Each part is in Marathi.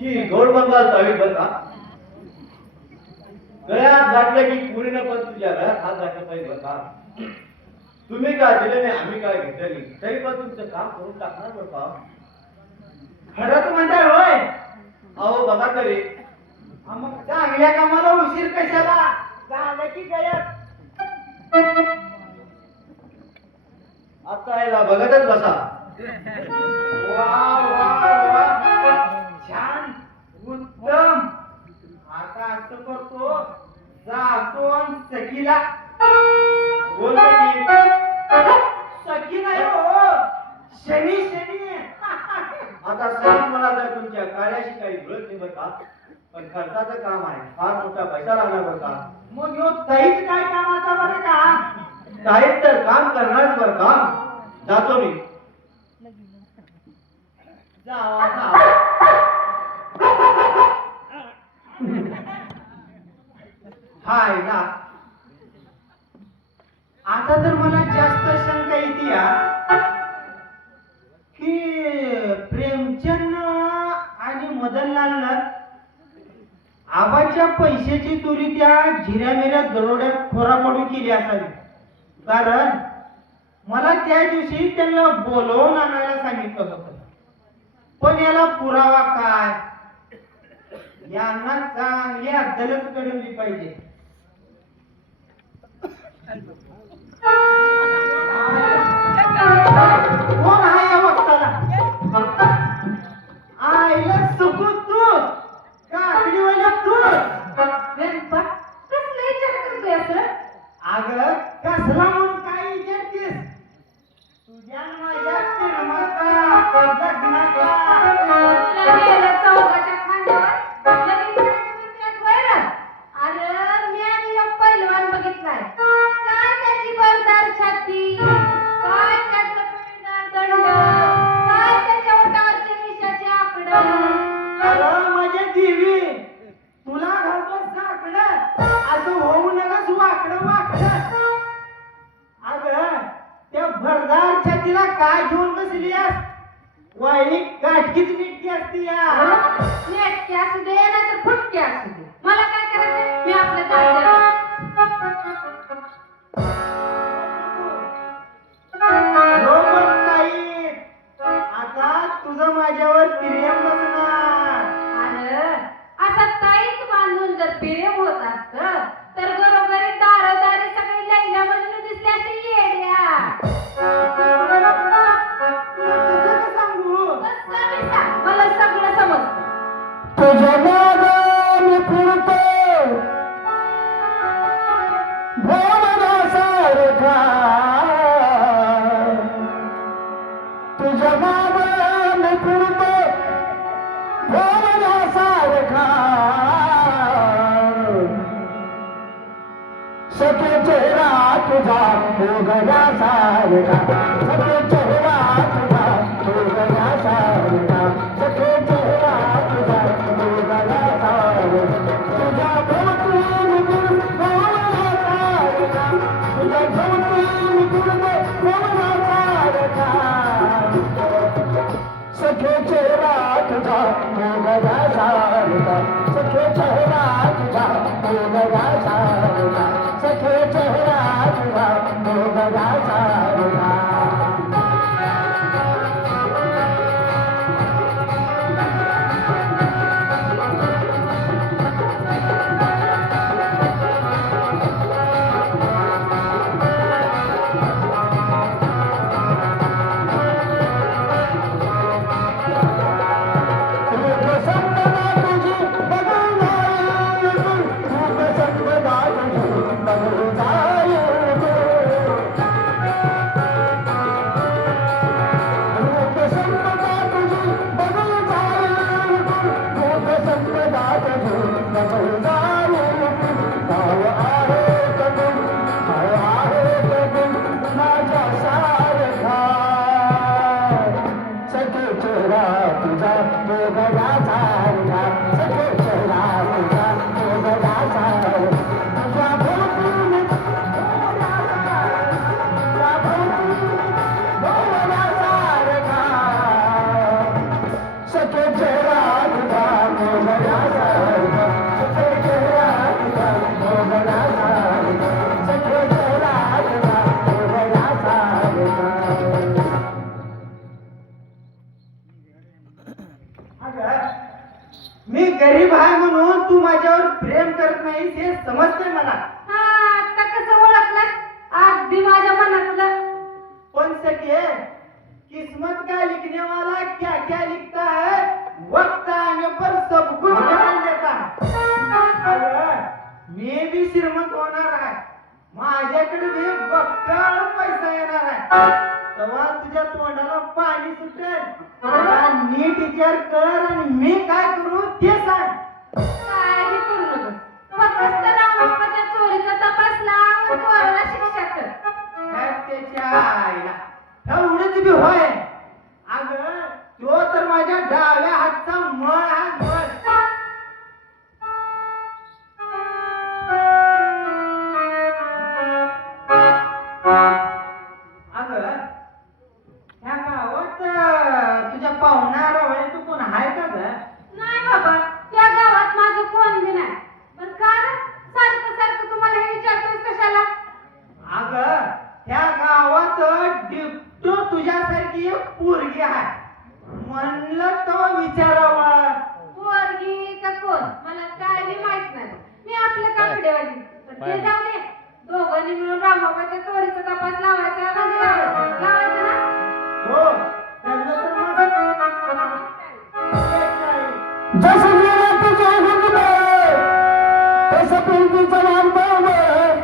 ही गोड बंगाल चावी बर का गळ्यात घातलं की पुरीनं पण तुझ्या घरात हात घातलं पाहिजे बर का तुम्ही काय दिले नाही आम्ही काय घेतली तरी पण तुमचं काम करून टाकणार बर का खरंच म्हणताय होय अहो बघा तरी मग चांगल्या कामाला उशीर कशाला झालं की गळ्यात आता याला बघतच बसा वा वा वा छान उत्तम आता असं करतो जातो आणि सखीला बोल की सखी नाही हो शनी शनी आता सहज मला तर तुमच्या कार्याशी काही जुळत नाही बरं का पण खर्चाचं काम आहे फार मोठा पैसा लागणार बरं का मग ह्यो तहीच काय कामाचा बरं का काही तर काम करणारच बरं का जातो मी जावा जावा हाय ना आता तर मला जास्त शंका येते या की प्रेमचंद आणि मदनलालनं आबाच्या पैशाची चोरी त्या झिऱ्यामिऱ्या दरोड्यात खोराकडून केली असावी कारण मला त्या दिवशी त्यांना बोलवून आणायला सांगितलं होतं पण याला पुरावा काय यांना चांगली अदालत कडवली पाहिजे कोण आहे या वक्ताला आईला सुकू तू काकडी वाला तू अगं कसला म्हणून काय विचारतेस तुझ्या माझ्या प्रेमाचा लग्नाचा अरे माझ्या देवी तुला घालतो साकडं असं होऊ नका वाकडं वाकडं अगं त्या भरदार छातीला काय घेऊन बसलीस वाईली काटकीच मिटकी असती या मला काय करायचं मी आपल्या बरोबर नाही आता तुझं माझ्यावर प्रेम नसणार असा ताईत बांधून जर प्रेम होत असत तर बरोबरी दारोदारी सगळी लैला मजनू दिसल्या असती येड्या कसं का सांगू कसं मी सांग मला सगळं समजतं तुझ्या मागे मी फिरतो भोवनासारखा तुझ्या मागे मी फिरतो भोवनासारखा सखे चेहरा तुझा भोगण्यासारखा सखे चेहरा तुझा भोगण्यासारखा सखे चेहरा तुझा भोगण्यासारखा तुझ्या भोवती भोवण्यासारखा तुझ्या भोवती भोवण्यासारखा सखे चेहरा तुझा भोगण्यासारखा सखे चेहरा तुझा भोगण्यासारखा सखे चेहरा तुझा भोगण्यासारखा गरीब आहे म्हणून तू माझ्यावर प्रेम करत नाहीस हे समजतंय मला. हा आता कसं ओळखलं अगदी माझ्या मनातलं. पण सखे किस्मत का लिखने वाला क्या क्या लिखता है वक्त आने पर सब कुछ बदल देता है. अगं, मी बी श्रीमंत होणार आहे माझ्याकडे बी बक्कळ पैसा येणार आहे तेव्हा तुझ्या तोंडाला पाणी सुटेल. जरा नीट विचार कर आणि मी काय करू ते सांग. काही करू नकोस फक्त रामाच्या चोरीचा तपास लावून चोराला शिक्षा कर. काय त्याच्या आईला एवढंच बी होय. अगं तो तर माझ्या डाव्या हातचा मळ आहे मळ. अगं ह्या गावात तुझ्या पाहुणा रवळे तू कोण आहे का ग? नाही बाबा या गावात माझं कोण बी नाही. पण का रे? सारखं सारखं तुम्हाला हे विचारतोस कशाला? अगं ह्या गावात डिप्टो तुझ्यासारखी एक पोरगी आहे म्हणलं तर विचारावं. पोरगी का कोण मला काय बी माहित नाही. मी आपलं काकडेवाली. पण ते जाऊ दे. दोघांनी मिळून रामाबाच्या चोरीचा तपास लावायचा म्हणजे लावायचा ना. हो त्यांना तर मग जसं गेलं तुझ्या हुकमे तसं पिंकीचं नाम पावलं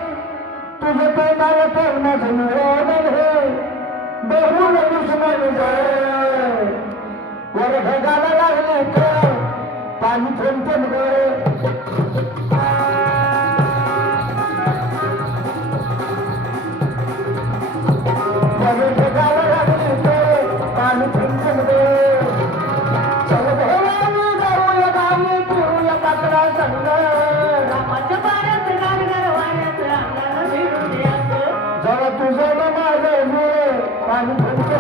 तुझे पेटाला तर माझं मिळवलं हे बहु दुश्मन जाय वर ढगाला लागले तर पाणी थेंब गळे वर ढगाला लागले तर पाणी थेंब गळे चल भवानी जाऊया गावी फिरूया काकडा संग रामाच्या पाण्यात गाडगर वाण्यात अंगाला भिडून याचं जरा तुझं न माझं मुळे पाणी थंड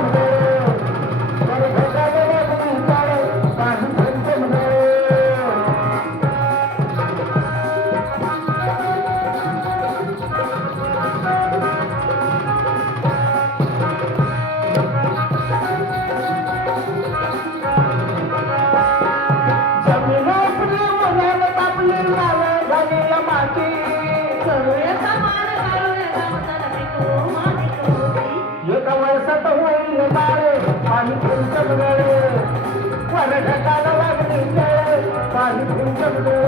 जरा ढगाला लागली काळ पाणी थंड जमीन आपली उन्हात आपली लाल झालेला माती करूया समान घालूया गावताला पिकवू माती करू एका वर्षात होईल बाळे पाणी फिरतं गळे वर ढगाला लागली गळे पाणी फिरतं गळे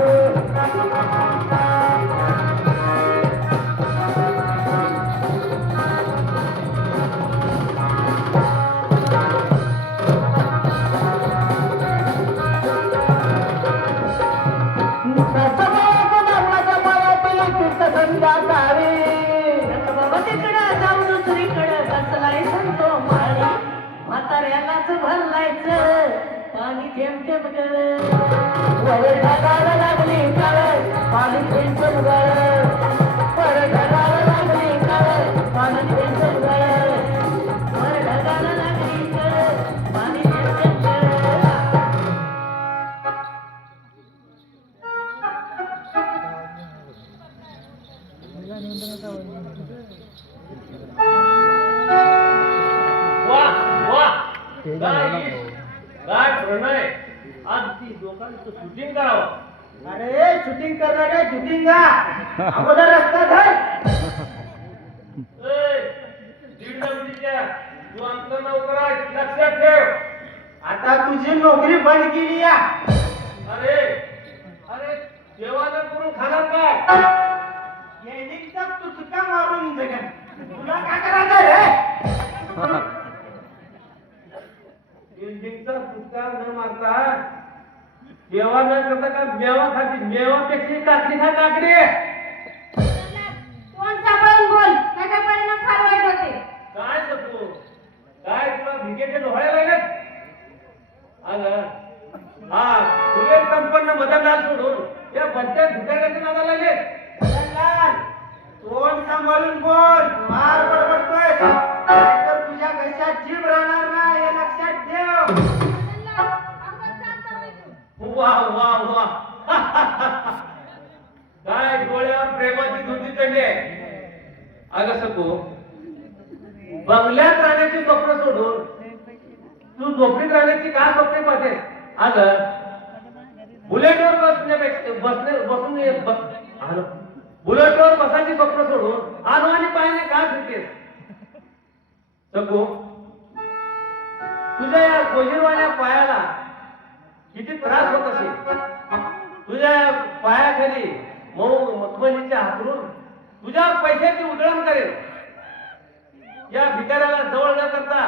तिकडं जाऊन दुसरीकडं कसलाय संतो माळी म्हाताऱ्यालाच भरलायचं पाणी थेंब थेंब गळ वर ढगाला लागली काळ पाणी थेंब थेंब गळ वर ढगाला लागली काळ पाणी थेंब थेंब गळ वर ढगाला लागली काळ पाणी थेंब थेंब गळ वाह वाह काय प्रणय आज ती लोकांचं शूटिंग करावं. अरे शूटिंग करणारे शूटिंग अगोदर रस्ता धर. दीड नंबरीच्या तू आमचं नोकर आहेस, लक्षात ठेव. आता तुझी नोकरी बंद केली या. अरे अरे जेवण करून खाणार काय? येणीचा तुटका मारून जगन तुला काय करायचं रे? बिल्डिंगचा सुटका न मारता जेवण न करता का मेवा खाती मेवापेक्षा काकडी खा काकडी. तोंड सांभाळून बोल त्याचा परिणाम फार वाईट होते. काय सपू काय तुला भिकेचे डोळे लागलेत? अगं हा तुझे संपन्न मदतदार सोडून त्या बच्च्या भिकाऱ्याच्या नादाला लागले. मदनलाल, तोंड सांभाळून बोल मार बडबडतोय तर तुझ्या घशात जीभ राहणार नाही हे लक्षात ठेव. वा वा वा काय डोळ्यावर प्रेमाची धुती चढली आहे. अगं सपू बंगल्यात राहण्याची स्वप्न सोडून तू झोपडीत राहण्याची का स्वप्ने पाहते? अगं बुलेटवर बुलेटवर बसायची स्वप्न सोडून आणू आणि पायाने का फिरतेस सगू तुझ्या या गोजीरवाण्या पायाला किती त्रास होत असेल तुझ्या या पायाखाली मऊ मखमलीचे हातरून तुझ्या पैशाची उधळण करेल या भिकाऱ्याला जवळ न करता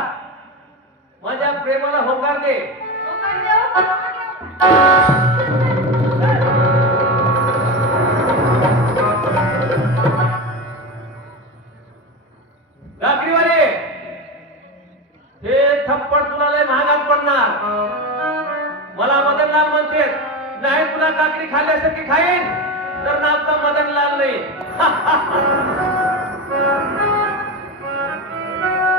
माझ्या प्रेमाला होकार दे लाकडीवाले हे थप्पड तुला लय महागात पडणार मला मदनलाल म्हणते नाही तुला काकडी खाल्ल्यासारखी खाईन तर नामचा मदनलाल नाही